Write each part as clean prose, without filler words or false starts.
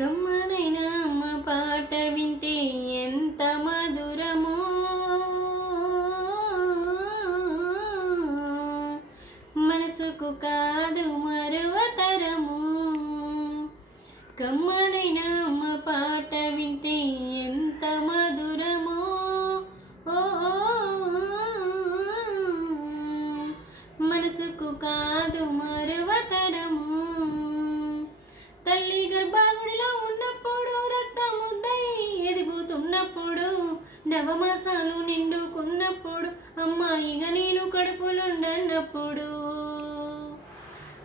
కమ్మనైన అమ్మ పాట వింటే ఎంత మధురమో, మనసుకు కాదు మరువతరము. కమ్మనైన అమ్మ పాట వింటే ఎంత మధురమో, ఓ మనసుకు కాదు మరువతరము. తల్లి గర్భాగుడిలో ఉన్నప్పుడు, రక్తముద్దై ఎదిగుతున్నప్పుడు, నవమాసాలు నిండుకున్నప్పుడు, అమ్మాయిగా నేను కడుపులుండన్నప్పుడు,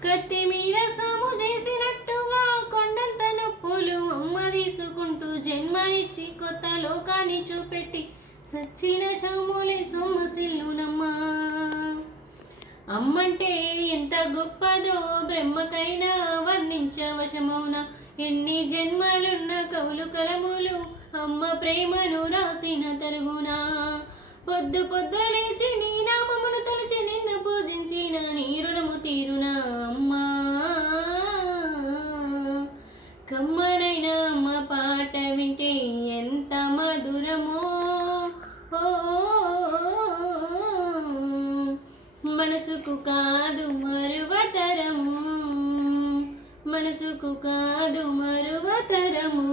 కత్తి మీద సాము చేసినట్టుగా కొండంత నొప్పులు అమ్మ తీసుకుంటూ జన్మనిచ్చి కొత్త లోకాన్ని చూపెట్టి సచ్చిన శవములే సొమ్మసిల్లునమ్మా. అమ్మంటే ఎంత గొప్పదో బ్రహ్మకైనా వర్ణించవశమౌన. ఎన్ని జన్మలున్న కవులు కలములు అమ్మ ప్రేమను రాసిన తరుగునా. పొద్దు పొద్దున లేచి నీ నామమును తలచి నిన్ను పూజించిన నీ రుణము తీరునా అమ్మా. కమ్మనైన అమ్మ పాట వింటే ఎంత మధురమో, మనసుకు కాదు మరువతరము, మనసుకు కాదు మరువతరము.